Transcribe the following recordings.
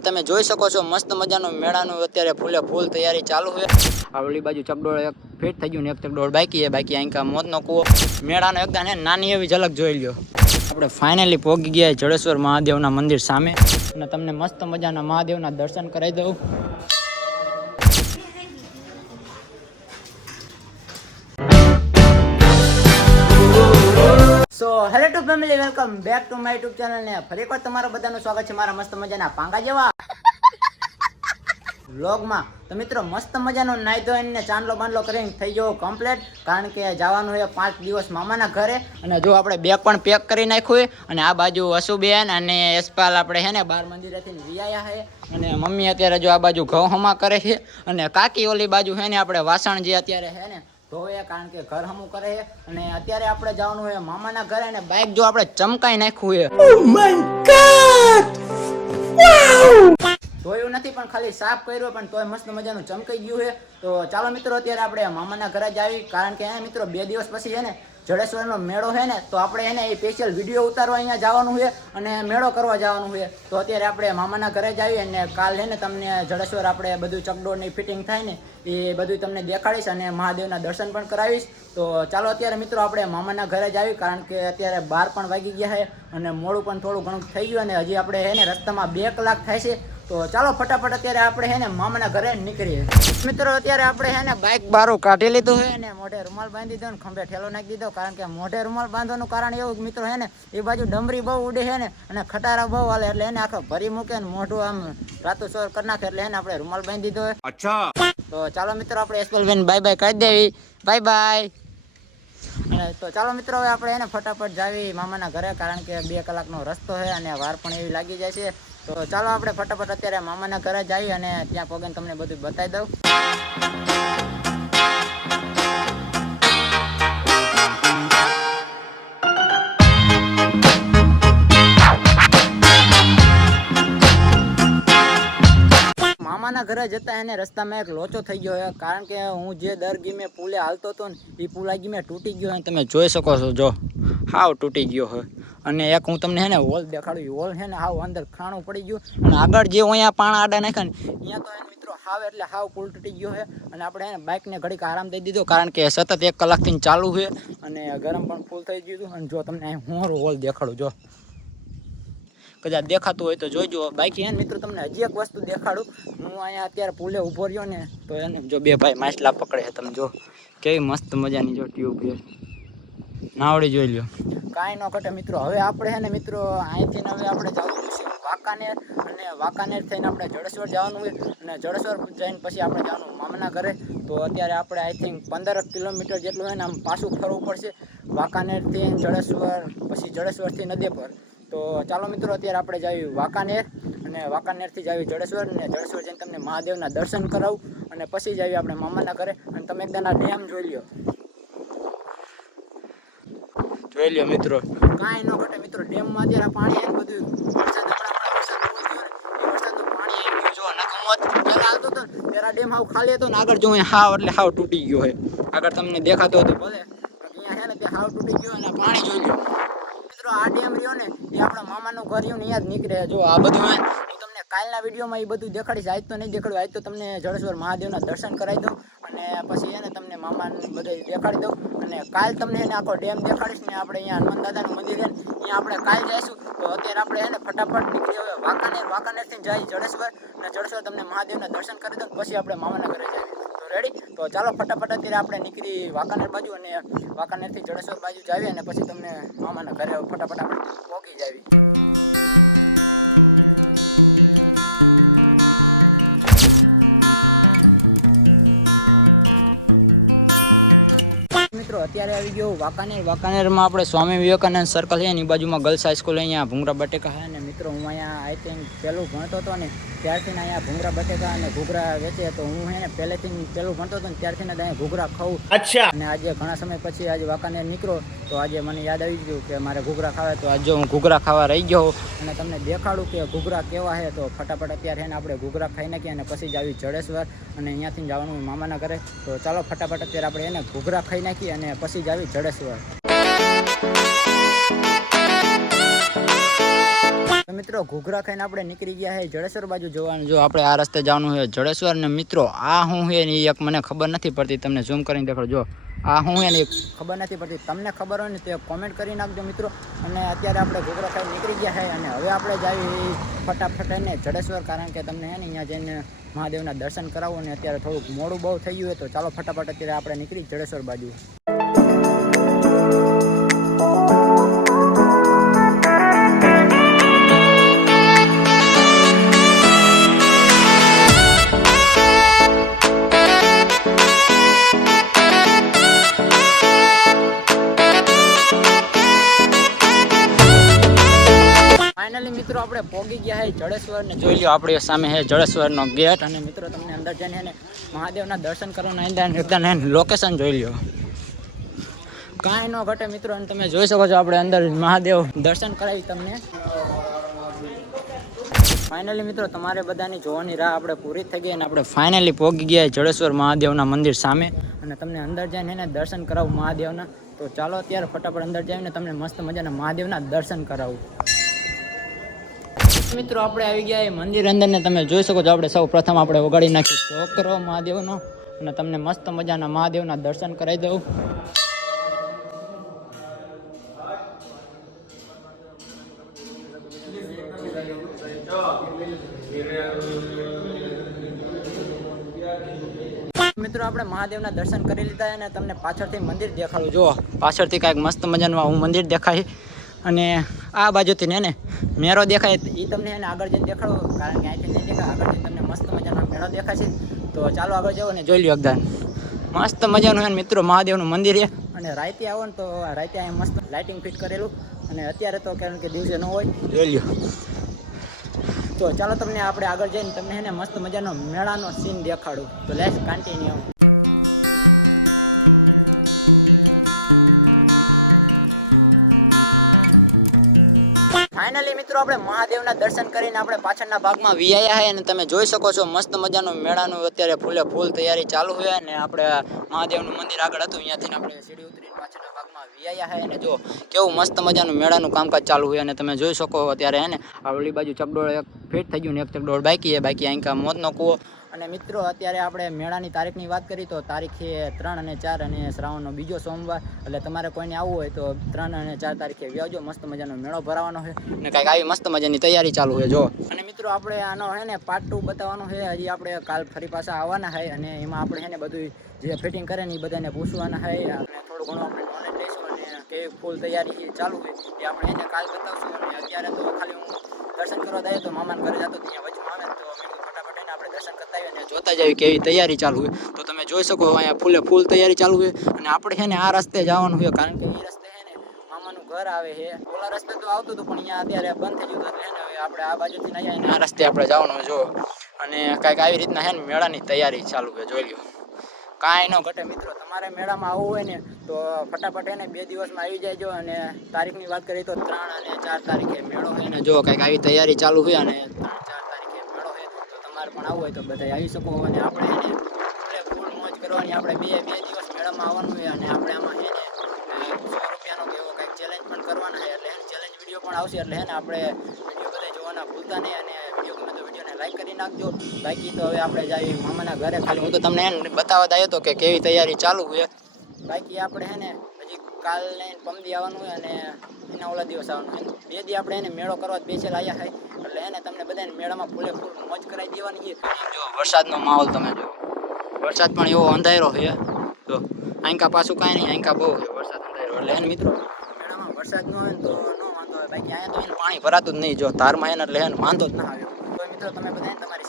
તમે જોઈ શકો છો, મસ્ત મજાનું મેળાનું અત્યારે ફૂલે ફૂલ તૈયારી ચાલુ છે. આ ઓલી બાજુ ચકડોળ એક ફિટ થઈ ગયું ને એક ચકડોળ બાકી એ બાકી આંકા મોતનો કૂવો. મેળાનો એકદમ ને નાની એવી ઝલક જોઈ લ્યો. આપણે ફાઇનલી પહોંચી ગયા જડેશ્વર મહાદેવના મંદિર સામે. અને તમને મસ્ત મજાના મહાદેવના દર્શન કરાવી દઉં. Hello to family, welcome back to my YouTube channel ને ફરી એકવાર તમારું બધાનું સ્વાગત છે મારા મસ્ત મજાના પાંગા જેવા વ્લોગમાં. તો મિત્રો, મસ્ત મજાનો નાઈ ધોઈને ચાંદલો બાંદલો કરીને થઈ ગયો કમ્પ્લીટ કારણ કે જવાનું હોય પાંચ દિવસ મામાના ઘરે. અને જો આપણે બેગ પણ પેક કરી નાખ્યું છે, અને આ બાજુ અસુબેન અને યશપાલ આપણે હે ને બાર મંદિરેથી વિયાયા છે. અને મમ્મી અત્યારે જો આ બાજુ ઘઉં હમા કરે છે. અને કાકી ઓલી બાજુ હે ને આપણે વાસણ જે અત્યારે હે ને ધોવે કારણ કે ઘર હમું કરે અને અત્યારે આપણે જવાનું હોય મામાના ઘરે અને બાઇક જો આપણે ચમકાઈ નાખ્યું છે. ધોયું નથી પણ ખાલી સાફ કર્યું પણ તોય મસ્ત મજાનું ચમકાઈ ગયું છે. તો ચાલો મિત્રો અત્યારે આપણે મામાના ઘરે જ આવી. કારણ કે અહીંયા મિત્રો બે દિવસ પછી છે ને જડેશ્વરનો મેળો છે ને, તો આપણે એને એ સ્પેશિયલ વીડિયો ઉતારવા અહીંયા જવાનું છે અને મેળો કરવા જવાનું છે. તો અત્યારે આપણે મામાના ઘરે જ આવીએ અને કાલ છે ને તમને જડેશ્વર આપણે બધું ચકડોળની ફિટિંગ થાય ને, એ બધું તમને દેખાડીશ અને મહાદેવના દર્શન પણ કરાવીશ. તો ચાલો અત્યારે મિત્રો આપણે મામાના ઘરે જ આવી કારણ કે અત્યારે બાર પણ વાગી ગયા છે અને મોડું પણ થોડું ઘણું થઈ ગયું અને હજી આપણે ને રસ્તામાં બે કલાક થાય છે. તો ચાલો ફટાફટ અત્યારે આપણે હે ને મામાના ઘરે નીકળીએ. મિત્રો અત્યારે આપણે હે ને બાઇક બારું કાઢી લીધું છે ને મોઢે રૂમાલ બાંધી દીધો ને ખંભે ઠેલો નાખી દીધો કારણ કે મોઢે રૂમાલ બાંધવાનું કારણ એવું મિત્રો હે ને એ બાજુ ડમરી બહુ ઉડે છે ને અને ખટારા બહુ હાલે એટલે એને આખો ભરી મૂકે ને મોઢું આમ રાતો સોર કરી નાખે એટલે એને આપણે રૂમાલ બાંધી દીધો અચ્છા. તો ચાલો મિત્રો આપણે એસપલબેન બાય બાય કહી દેવી. બાય બાય તો ચાલો મિત્રો હવે આપણે એને ફટાફટ જાવી મામાના ઘરે કારણ કે બે કલાકનો રસ્તો છે અને વાર પણ એવી લાગી જાય છે. તો ચાલો આપણે ફટાફટ અત્યારે મામાના ઘરે જઈએ અને ત્યાં પગન તમને બધું બતાવી દઉં. મામાના ઘરે જતા એને રસ્તામાં એક લોચો થઈ ગયો કારણ કે હું જે દર ગીમે પુલે હાલતો હતો ને એ પુલા ગીમે તૂટી ગયો તમે જોઈ શકો છો, જો. હાવ તૂટી ગયો છે. અને એક હું તમને હે ને હોલ દેખાડું હોલ છે ને હાવ અંદર ખાણું પડી ગયું. અને આગળ જે અહીંયા પાણા આડા નાખ્યા ને, અહીંયા તો એને મિત્રો હાવ એટલે હાવ પુલ તૂટી ગયો છે અને આપણે એને બાઇકને ઘડીક આરામ દઈ દીધો, કારણ કે સતત એક કલાકથી ચાલુ છે અને ગરમ પણ ફૂલ થઈ ગયું હતું. અને જો તમને અહીં હું હોલ દેખાડું, જો. કદાચ દેખાતું હોય તો જોઈજો. બાકી હે મિત્રો તમને હજી એક વસ્તુ દેખાડું. હું અહીંયા અત્યારે પુલે ઊભો રહ્યો ને, તો એને જો બે ભાઈ માછલા પકડે છે, તમે જો. કેવી મસ્ત મજાની જો ટ્યુબ છે. નાવડી જોઈ લ્યો. કાંઈ ન ઘટે મિત્રો. હવે આપણે હે ને મિત્રો, અહીંથી હવે આપણે જવાનું છે વાંકાનેર અને વાંકાનેર થઈને આપણે જડેશ્વર જવાનું હોય અને જડેશ્વર જઈને પછી આપણે જવાનું મામાના ઘરે. તો અત્યારે આપણે આઈ થિંક પંદર કિલોમીટર જેટલું હોય ને આમ પાછું ફરવું પડશે વાંકાનેરથી જડેશ્વર, પછી જડેશ્વરથી નદી પર તો ચાલો મિત્રો, અત્યારે આપણે જાવી વાંકાનેર અને વાંકાનેરથી જાવી જડેશ્વર અને જડેશ્વર જઈને તમને મહાદેવના દર્શન કરાવું. અને પછી જાવી આપણે મામાના ઘરે. અને તમે એકદમ આ ડેમ જોઈ લ્યો. જોઈ મિત્રો. કાંઈ ન ઘટે મિત્રો, ડેમમાં અત્યારે પાણી આવે બધું વરસાદ ગયું. ત્યારે ડેમ હાવ ખાલી હતો ને આગળ જો હાવ એટલે હાવ તૂટી ગયો હોય. આગળ તમને દેખાતો હતો ભલે અહીંયા છે ને કે હાવ તૂટી ગયો અને પાણી જોઈ લ્યો. મિત્રો, આ ડેમ રહ્યો ને એ આપણા મામાનું ઘર રહ્યું ને અહીંયા જ નીકળે. જો, આ બધું હે હું કાલના વિડીયોમાં એ બધું દેખાડીશ આજ તો નહીં દેખાડું આજ તો તમને જળેશ્વર મહાદેવના દર્શન કરાવી દઉં અને પછી એને તમને મામાને બધું દેખાડી દઉં. અને કાલ તમને એને આખો ડેમ દેખાડીશ ને આપણે અહીંયા હનુમાન દાદાનું મંદિર છે અહીંયા આપણે કાલ જઈશું. તો અત્યારે આપણે એને ફટાફટ નીકળી હવે વાંકાનેર. વાંકાનેરથી જઈ જળેશ્વર અને જળેશ્વર તમને મહાદેવના દર્શન કરી દઉં પછી આપણે મામાના ઘરે જઈએ. રેડી તો ચાલો ફટાફટ અત્યારે આપણે નીકળી વાંકાનેર બાજુ અને વાંકાનેરથી જડેશ્વર બાજુ જાવી અને પછી તમને મામાના ઘરે ફટાફટ આપણે પહોંચી જાવી મિત્રો, અત્યારે આવી ગયો વાંકાનેર. વાંકાનેરમાં આપણે સ્વામી વિવેકાનંદ સર્કલ છે એની બાજુમાં ગર્લ્સ હાઈસ્કૂલ અહીંયા ભૂંગરા બટેકા છે. અને મિત્રો, હું અહીંયા આઈ થિંક પહેલું ભણતો હતો ને ત્યારથી અહીંયા ઘૂઘરા બટેકા અને ઘૂઘરા વેચે તો હું હે પહેલેથી પેલું ભણતો હતો ને ત્યારથી અહીંયા ઘૂઘરા ખાઉં. અચ્છા. અને આજે ઘણા સમય પછી આજે વાંકાનેર નીકળો તો આજે મને યાદ આવી ગયું કે મારે ઘૂઘરા ખાવા તો આજે હું ઘૂઘરા ખાવા રહી ગયો અને તમને દેખાડું કે ઘૂઘરા કેવા છે તો ફટાફટ અત્યારે એને આપણે ઘૂઘરા ખાઈ નાખીએ અને પછી જ આવી જડેશ્વર અને અહીંયાથી જવાનું મામાના ઘરે. તો ચાલો ફટાફટ અત્યારે આપણે એને ઘૂઘરા ખાઈ નાખીએ અને પછી જ આવી જડેશ્વર. મિત્રો, ઘૂઘરા ખાઈને આપણે નીકળી ગયા છે જડેશ્વર બાજુ જવાનું. જો આપણે આ રસ્તે જવાનું છે જડેશ્વર ને મિત્રો, આ હું છે ને એ એક મને ખબર નથી પડતી. તમને ઝૂમ કરીને દેખાડો. જો, આ હું છે ને ખબર નથી પડતી. તમને ખબર હોય ને તો કોમેન્ટ કરી નાખજો મિત્રો. અને અત્યારે આપણે ઘૂઘરા ખાઈને નીકળી ગયા છે અને હવે આપણે જઈએ ફટાફટ એને જડેશ્વર કારણ કે તમને હે ને અહીંયા જઈને મહાદેવના દર્શન કરાવો અને અત્યારે થોડુંક મોડું બહુ થઈ ગયું હોય તો ચાલો ફટાફટ અત્યારે આપણે નીકળી જડેશ્વર બાજુ. આપણે પોગી ગયા છે જડેશ્વર ને જોઈ લ્યો, આપણી સામે છે જડેશ્વરનો ગેટ. અને મિત્રો, તમને અંદર જઈને એને મહાદેવના દર્શન કરવાના અંદર એકદમ હે લોકેશન જોઈ લ્યો. કાંઈ ન ઘટે મિત્રો, અને તમે જોઈ શકો છો આપણે અંદર મહાદેવ દર્શન કરાવી તમને. ફાઇનલી મિત્રો, તમારે બધાની જોવાની રાહ આપણે પૂરી થઈ ગઈ અને આપણે ફાઇનલી પહોંચી ગયા જડેશ્વર મહાદેવના મંદિર સામે. અને તમને અંદર જઈને એને દર્શન કરાવું મહાદેવના. તો ચાલો અત્યારે ફટાફટ અંદર જઈને તમને મસ્ત મજાના મહાદેવના દર્શન કરાવું. મિત્રો, આપણે આવી ગયા એ મંદિર અંદર ને તમે જોઈ શકો છો, આપણે સૌ પ્રથમ આપણે વગાડી નાખી છોકરો મહાદેવનો. અને તમને મસ્ત મજાના મહાદેવના દર્શન કરાવી દઉં. મિત્રો, આપણે મહાદેવના દર્શન કરી લીધા અને તમને પાછળથી મંદિર દેખાડું. જુઓ, પાછળથી કાંઈક મસ્ત મજાનું હું મંદિર દેખાય. અને આ બાજુથી ને ને મેળો દેખાય. એ તમને એને આગળ જઈને દેખાડો, કારણ કે અહીંથી નહીં દેખાય. આગળ જઈને તમને મસ્ત મજાનો મેળો દેખાશે. તો ચાલો આગળ જાઓ ને જોઈ લ્યો યોગદાન મસ્ત મજાનું છે મિત્રો મહાદેવનું મંદિર છે. અને રાતે આવો ને તો રાતે અહીંયા મસ્ત લાઇટિંગ ફિટ કરેલું. અને અત્યારે તો કારણ કે દિવસે ન હોય. જોઈ લ્યો. તો ચાલો તમને આપણે આગળ જઈને તમને એને મસ્ત મજાનો મેળાનો સીન દેખાડું. તો લેસ કન્ટિન્યુ ફાઇનલી મિત્રો, આપણે મહાદેવના દર્શન કરીને આપણે પાછળના ભાગમાં વિયા છે અને તમે જોઈ શકો છો મસ્ત મજાનું મેળાનું અત્યારે ફૂલે ફૂલ તૈયારી ચાલુ છે અને આપણે મહાદેવનું મંદિર આગળ હતું અહીંયાથી આપણે સીડી ઉતરીને પાછળના ભાગમાં વિયા છે અને જો કેવું મસ્ત મજાનું મેળાનું કામકાજ ચાલુ હોય અને તમે જોઈ શકો અત્યારે હે ને, આ ઓલી બાજુ ચકડોળ એક ફિટ થઈ ગયું ને એક ચકડોળ બાકી એ બાકી આંકા મોતનો કૂવો અને મિત્રો, અત્યારે આપણે મેળાની તારીખની વાત કરી તો તારીખે ત્રણ અને ચાર અને શ્રાવણનો બીજો સોમવાર. એટલે તમારે કોઈને આવવું હોય તો ત્રણ અને ચાર તારીખે વ્યાજો, મસ્ત મજાનો મેળો ભરાવાનો છે. અને કાંઈક આવી મસ્ત મજાની તૈયારી ચાલુ છે, જો. અને મિત્રો, આપણે આનો છે ને પાર્ટ ટુ બતાવવાનો છે. હજી આપણે કાલ ફરી પાછા આવવાના છે અને એમાં આપણે છે ને બધું જે ફિટિંગ કરે ને એ બધાને પૂછવાના છે. અને થોડું ઘણું આપણે નોલેજ લઈશું અને કેવી ફૂલ તૈયારી ચાલુ હોય એ આપણે એને કાલ બતાવશું. અને અત્યારે તો ખાલી હું દર્શન કરવા દઈએ તો મામાને ઘરે જતો ત્યાં વચમાં આવે તો મેં કીધું ફટાફટ એને અને જોતા જ આવી કેવી તૈયારી ચાલુ હોય. તો તમે જોઈ શકો અહીંયા ફૂલે ફૂલ તૈયારી ચાલુ હોય અને આપણે છે ને આ રસ્તે જવાનું હોય કારણ કે એ રસ્તે છે ને મામાનું ઘર આવે છે. ઓલા રસ્તે તો આવતું હતું, પણ અહીંયા અત્યારે બંધ થઈ ગયું હતું હવે આપણે આ બાજુથી ના જઈએ ને આ રસ્તે આપણે જવાનું જો. અને કાંઈક આવી રીતના છે ને મેળાની તૈયારી ચાલુ હોય જોઈ લો કાંઈ ન ઘટે મિત્રો, તમારે મેળામાં આવવું હોય ને તો ફટાફટ એને બે દિવસમાં આવી જાયજો અને તારીખની વાત કરીએ તો ત્રણ અને ચાર તારીખે મેળો હોય ને જો, કંઈક આવી તૈયારી ચાલુ હોય અને ત્રણ ચાર તો પણ આવવું હોય તો બધા આવી શકો. અને આપણે એને ફૂલ મોજ કરવાની આપણે બે બે દિવસ મેળામાં આવવાનું હોય અને આપણે આમાં એને સો રૂપિયાનો એવો કંઈક ચેલેન્જ પણ કરવાના છે. એટલે એને ચેલેન્જ વીડિયો પણ આવશે. એટલે એને આપણે વીડિયો બધા જોવાના ભૂલતા નહીં અને વીડિયો ગમે તો વિડીયોને લાઈક કરી નાખજો. બાકી તો હવે આપણે જઈએ મામાના ઘરે ખાલી હું તો તમને એને બતાવવા આવ્યો હતો કે કેવી તૈયારી ચાલુ છે. બાકી આપણે હે ને હજી કાલ ને પમદી આવવાનું હોય અને એના ઓલા દિવસ આવવાનું હોય. બે દી આપણે એને મેળો કરવા બેસેલા આવ્યા હોય એટલે એને તમને બધાને મેળામાં ફૂલે ફૂલ મોજ કરાવી દેવાની છે. જો, વરસાદનો માહોલ તમે જો વરસાદ પણ એવો અંધારો છે. જો આંકા પાછું કાંઈ નહીં આંકા બહુ છે વરસાદ અંધારો એટલે એને મિત્રો, મેળામાં વરસાદ ન હોય તો ન વાંધો હોય બાકી અહીંયા તો એને પાણી ભરાતું જ નહીં. જો, ધારમાં એને એટલે એને વાંધો જ ના આવ્યો તો મિત્રો, તમે બધા તમારે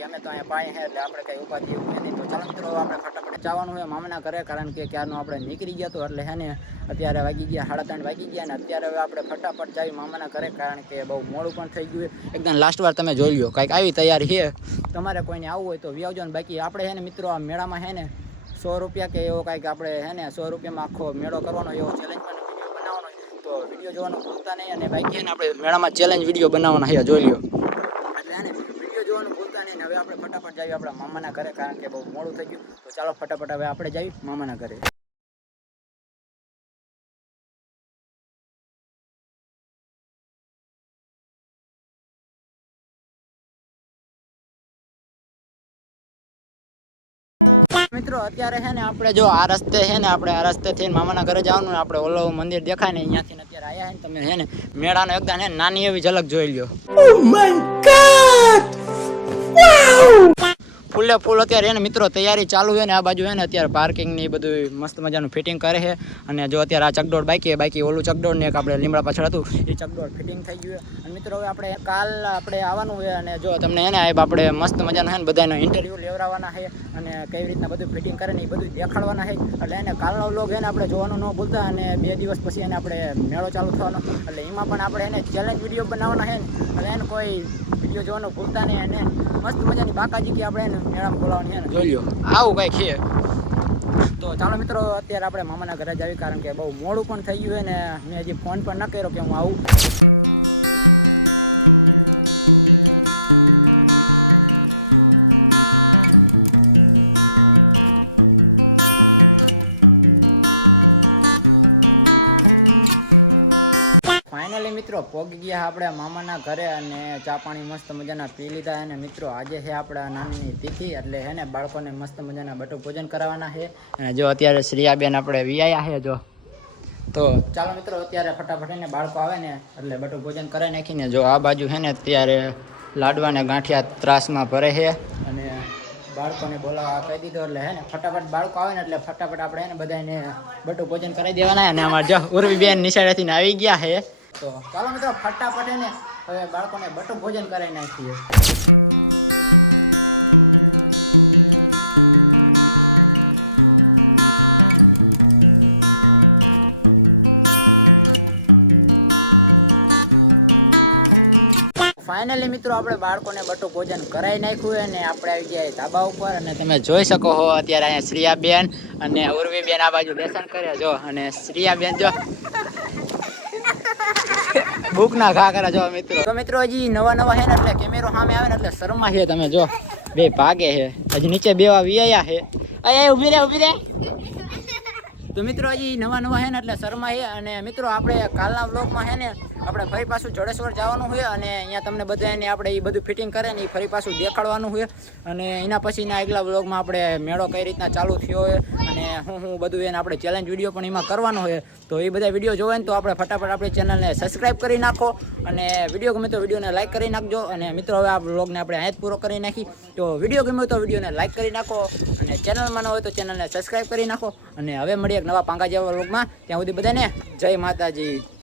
બાકી અમે તો અહીંયા પાણી છે એટલે આપણે કંઈ ઉપાધિ એવું નથી તો ચાલો મિત્રો, આપણે ફટાફટ જવાનું હોય મામાના ઘરે, કારણ કે ક્યારનું આપણે નીકળી ગયા તો એટલે હે ને અત્યારે વાગી ગયા, સાડા ત્રણ વાગી ગયા ને અત્યારે હવે આપણે ફટાફટ જાવી મામાના ઘરે, કારણ કે બહુ મોડું પણ થઈ ગયું એકદમ લાસ્ટ વાર તમે જોઈ લો કાંઈક આવી તૈયારી છે. તમારે કોઈને આવવું હોય તો વ્યાવજો ને બાકી આપણે હે ને મિત્રો આ મેળામાં હે ને સો રૂપિયા કે એવો કાંઈક આપણે હે ને સો રૂપિયામાં આખો મેળો કરવાનો એવો ચેલેન્જ પણ વીડિયો બનાવવાનો તો વીડિયો જોવાનું ભૂલતા નહીં અને બાકી હે આપણે મેળામાં ચેલેન્જ વીડિયો બનાવવાના છે, જોઈ હે વીડિયો કરીને હવે આપણે ફટાફટ જઈએ આપણા મામાના ઘરે, કારણ કે બહુ મોડું થઈ ગયું. તો ચાલો ફટાફટ હવે આપણે જઈએ મામાના ઘરે. મિત્રો, અત્યારે છે ને આપણે જો આ રસ્તે છે ને આપણે આ રસ્તે થઈને મામાના ઘરે જવાનું, આપણે ઓલો મંદિર દેખાય ને અહીંયાથી અત્યારે આવ્યા છે ને, તમે છે ને મેળાનો એકદમ નાની એવી ઝલક જોઈ લ્યો. Oh ફૂલે ફૂલ અત્યારે એને મિત્રો તૈયારી ચાલુ છે ને આ બાજુ છે ને અત્યારે પાર્કિંગની બધું મસ્ત મજાનું ફિટિંગ કરે છે. અને જો અત્યારે આ ચકડોળ બાકી બાકી ઓલું ચકડોળ ને એક આપણે લીમડા પાછળ હતું, એ ચકડોળ ફિટિંગ થઈ ગયું અને મિત્રો હવે આપણે કાલ આપણે આવવાનું છે અને જો તમને એને આ આપણે મસ્ત મજાનું છે ને બધાનો ઇન્ટરવ્યૂ લેવડાવવાના છે અને કેવી રીતના બધું ફિટિંગ કરે ને એ બધું દેખાડવાના છે. એટલે એને કાલનો લોગ એને આપણે જોવાનું ન ભૂલતા અને બે દિવસ પછી એને આપણે મેળો ચાલુ થવાનો. એટલે એમાં પણ આપણે એને ચેલેન્જ વીડિયો બનાવવાના છે ને. એટલે એને કોઈ વીડિયો જોવાનું ભૂલતા નહીં અને મસ્ત મજાની બાકાજી કે આપણે એને મેળામાં બોલાવવાની છે જોઈ લો આવું કાંઈ છે? તો ચાલો મિત્રો અત્યારે આપણે મામાના ઘરે જ આવી કારણ કે બહુ મોડું પણ થઈ ગયું છે ને મેં હજી ફોન પણ ન કર્યો કે હું આવું. ફાઇનલી મિત્રો પહોંચી ગયા આપણે મામાના ઘરે અને ચા પાણી મસ્ત મજાના પી લીધા અને મિત્રો, આજે છે આપણા નાનીની તિથિ એટલે હે ને બાળકોને મસ્ત મજાના બટુ ભોજન કરાવવાના છે. અને જો અત્યારે શ્રીયાબેન આપણે વિયા છે જો. તો ચાલો મિત્રો, અત્યારે ફટાફટ એને બાળકો આવે ને એટલે બટુ ભોજન કરાવી નાખીને જો આ બાજુ છે ને અત્યારે લાડવાને ગાંઠિયા ત્રાસમાં ભરે છે અને બાળકોને બોલાવવા કહી દીધો એટલે હે ને ફટાફટ બાળકો આવે ને એટલે ફટાફટ આપણે એને બધાને બટુ ભોજન કરાવી દેવાના અને અમારે જો ઉર્વી બેન નિશાળેથી ને આવી ગયા છે. તો ચાલો મિત્રો, ફટાફટ એને હવે બાળકોને બટુ ભોજન કરાવી નાખીએ. ફાઇનલી મિત્રો, આપણે બાળકોને બટું ભોજન કરાવી નાખ્યું અને આપણે આવી ગયા ધાબા ઉપર અને તમે જોઈ શકો હો, અત્યારે અહીંયા શ્રીયાબેન અને ઉર્વીબેન આ બાજુ લેસન કરે જો, અને શ્રીયાબેન જો ભૂખ ના ઘા જો મિત્રો. તો મિત્રો હજી નવા નવા હે ને એટલે કેમેરો સામે આવે ને એટલે શરમા છે તમે જો. બે ભાગે છે. હજી નીચે બેવા વિયા છે. અહીંયા ઊભી રે ઊભી રે. તો મિત્રો હજી નવા નવા હે ને એટલે શર્મા છે. અને મિત્રો આપણે કાલના વ્લોગમાં છે ને આપણે ફરી પાછું જડેશ્વર જવાનું હોય અને અહીંયા તમને બધાને આપણે એ બધું ફિટિંગ કરે ને એ ફરી પાછું દેખાડવાનું હોય અને એના પછીના આગલા બ્લોગમાં આપણે મેળો કઈ રીતના ચાલુ થયો હોય અને હું હું બધું એને આપણે ચેલેન્જ વીડિયો પણ એમાં કરવાનો હોય તો એ બધા વીડિયો જોવે ને તો આપણે ફટાફટ આપણી ચેનલને સબસ્ક્રાઈબ કરી નાખો અને વીડિયો ગમે તો વિડીયોને લાઈક કરી નાખજો. અને મિત્રો, હવે આ બ્લોગને આપણે અહીંયા જ પૂરો કરી નાખી. તો વીડિયો ગમે તો વિડીયોને લાઈક કરી નાખો અને ચેનલમાં ન હોય તો ચેનલને સબસ્ક્રાઈબ કરી નાખો. અને હવે મળીએ એક નવા પાંગા જેવા બ્લોગમાં ત્યાં સુધી બધાને જય માતાજી.